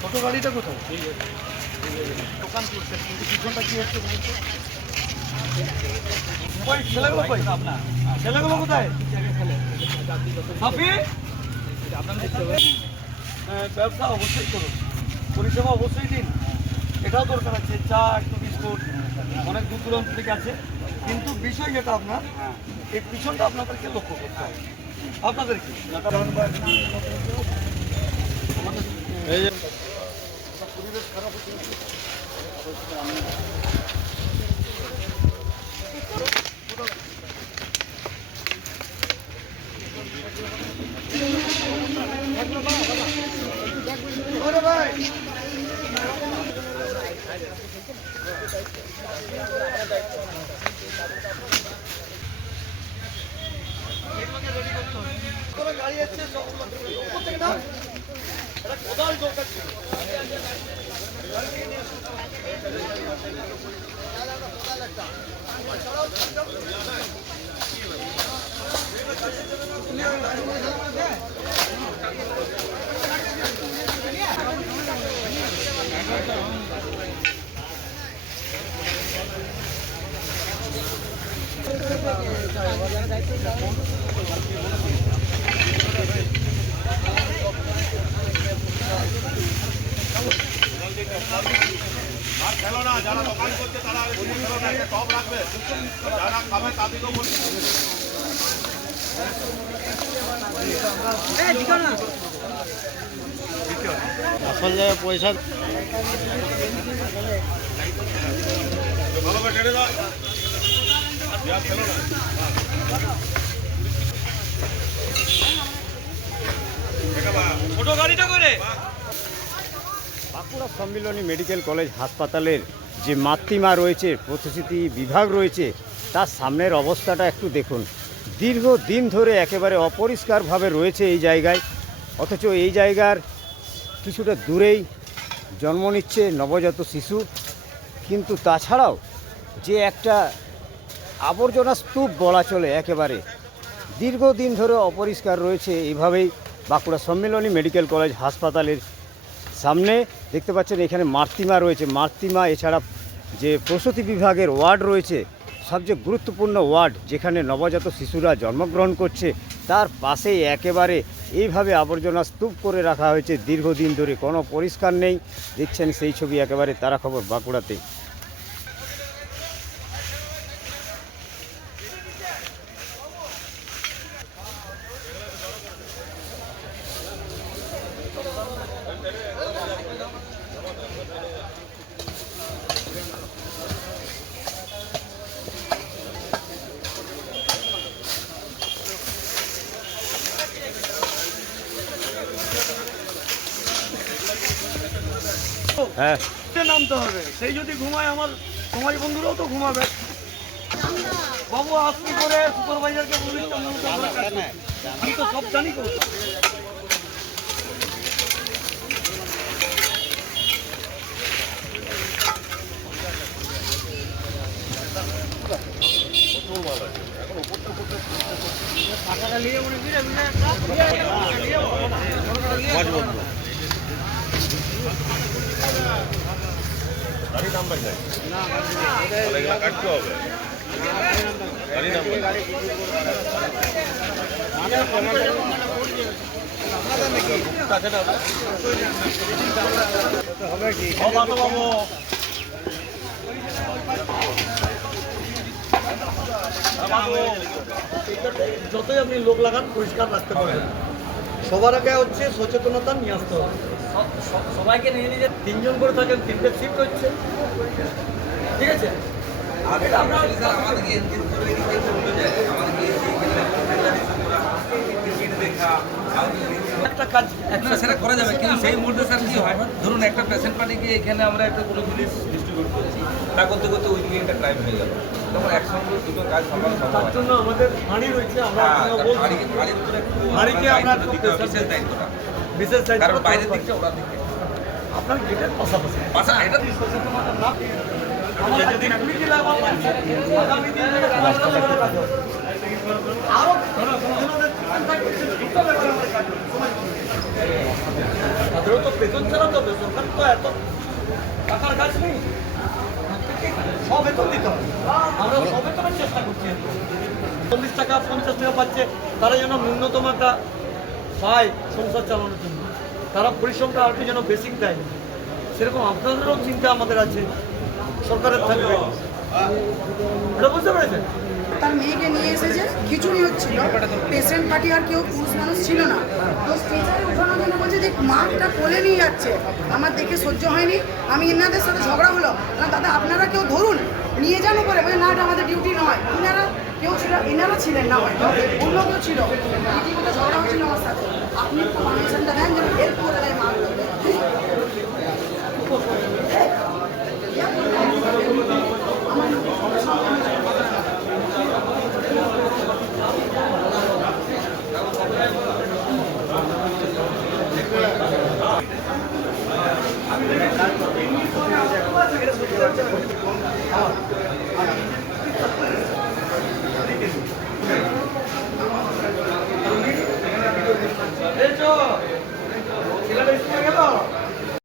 ছোট গাড়িটা কোথায় দোকান করছে কিন্তু পিছনটা কি হচ্ছে বলতো ছেলেগুলো কই ছেলেগুলো কোথায় ব্যবসা অবশ্যই করুন, পরিষেবা অবশ্যই দিন, এটাও দরকার আছে। চা একটু বিস্কুট অনেক দূর দূরান্ত থেকে আছে, কিন্তু বিষয় যেটা আপনার এই পিছনটা আপনাদেরকে লক্ষ্য করতে হবে। আপনাদের কি পরিবেশ খারাপ হচ্ছে ভাই গাড়ি আছে কোদাল দরকার ছিল আর খেলো না, যারা দোকান করছে তারা টপ রাখবে, যারা খাবে তাদেরকেও বলছে। আসল জায়গায় পয়সা ভালো করে টেনে দাও, খেলো না। ছোট গাড়িটা করে বাঁকুড়া সম্মিলনী মেডিকেল কলেজ হাসপাতালের যে মাতৃমা রয়েছে, প্রসূতি বিভাগ রয়েছে, তার সামনের অবস্থাটা একটু দেখুন। দীর্ঘদিন ধরে একেবারে অপরিষ্কারভাবে রয়েছে এই জায়গায়, অথচ এই জায়গার কিছুটা দূরেই জন্ম নিচ্ছে নবজাত শিশু। কিন্তু তাছাড়াও যে একটা আবর্জনা স্তূপ বলা চলে, একেবারে দীর্ঘদিন ধরে অপরিষ্কার রয়েছে এইভাবেই বাঁকুড়া সম্মিলনী মেডিকেল কলেজ হাসপাতালের সামনে। দেখতে পাচ্ছেন এখানে মাতৃমা রয়েছে, মাতৃমা এছাড়া যে প্রসূতি বিভাগের ওয়ার্ড রয়েছে, সবচেয়ে গুরুত্বপূর্ণ ওয়ার্ড যেখানে নবজাত শিশুরা জন্মগ্রহণ করছে, তার পাশেই একেবারে এইভাবে আবর্জনা স্তূপ করে রাখা হয়েছে। দীর্ঘদিন ধরে কোনো পরিষ্কার নেই। দেখছেন সেই ছবি একেবারে তারা খবর বাঁকুড়াতে। হ্যাঁ, নামতে হবে, সেই যদি ঘুমায় আমার সমাজ বন্ধুরাও তো ঘুমাবে। বাবু আস্তে করে সুপারভাইজারকে বলিস, আমি তো সব জানি তো। গাড়ি নাম্বার নেই, তাহলে এগুলো কাটতে হবে। গাড়ি নাম্বার যতই আপনি লোক লাগান পরিষ্কার রাখতে পারবেন। সবার আগে হচ্ছে সচেতনতা নিয়ে আসতে হবে। সবাইকে নিয়ে নিজে 3 জন করে থাকেন, 3টে শিফট হচ্ছে, ঠিক আছে। আগে একটা কাজ সেটা করা যাবে, কিন্তু সেই মুহূর্তে স্যার কি হয়, ধরুন একটা পেশেন্ট পার্টিকে এখানে আমরা একটা কোনো জিনিস ডিস্ট্রিবিউট করছি, তা করতে করতে ওই দিকে একটা ক্রাইম হয়ে গেল, তখন একসঙ্গে দুটো কাজ সামলানো সম্ভব। তার জন্য আমাদের ফাঁড়ি রয়েছে, আমরা ফাঁড়িকে আমরা বিশেষ দায়িত্বটা, বিশেষ দায়িত্ব, কারণ বাইরের দিকটা ওরা দিকে আপনার গেটের পাশাপাশি এটা সচেতনতা না আমাদের ডিপ্টি লেভেল আছে, আগামী দিন থেকে কয়েকটা লেভেলে কাজ হবে। আরো আমাদের দুটো লেভেলে আমাদের কাজ হবে। তাদেরও তো বেতন চালাতে হবে, সরকার তো এত টাকার কাজ নেই, সব বেতন দিতে হবে। আমরা সব বেতনের চেষ্টা করছি। 40 টাকা 50 টাকা পাচ্ছে, তারা যেন ন্যূনতম একটা পায় সংসার চালানোর জন্য, তারা পরিশ্রমটা আর কি যেন বেসিক দেয়। সেরকম আপনাদেরও চিন্তা আমাদের আছে, সরকারের থাকবে, এটা বুঝতে পেরেছেন? তার মেয়েকে নিয়ে এসেছে, খিচুড়ি হচ্ছিল, পেশেন্ট পার্টি আর কেউ পুরুষ মানুষ ছিল না। তো স্টেজারে ওঠানোর জন্য বলছে যে মাটা কোলে নিয়ে যাচ্ছে, আমার দেখে সহ্য হয়নি, আমি এনাদের সাথে ঝগড়া হলো, দাদা আপনারা কেউ ধরুন নিয়ে যান উপরে, বলে না এটা আমাদের ডিউটি নয়। ইনারা কেউ ছিল, এনারা ছিলেন না, হয়তো অন্য কেউ ছিল, রীতিমতো ঝগড়া হচ্ছিল আমার সাথে। আপনি একটু পারমিশনটা দেন যেন হেল্প করে দেয় মাগুলোকে।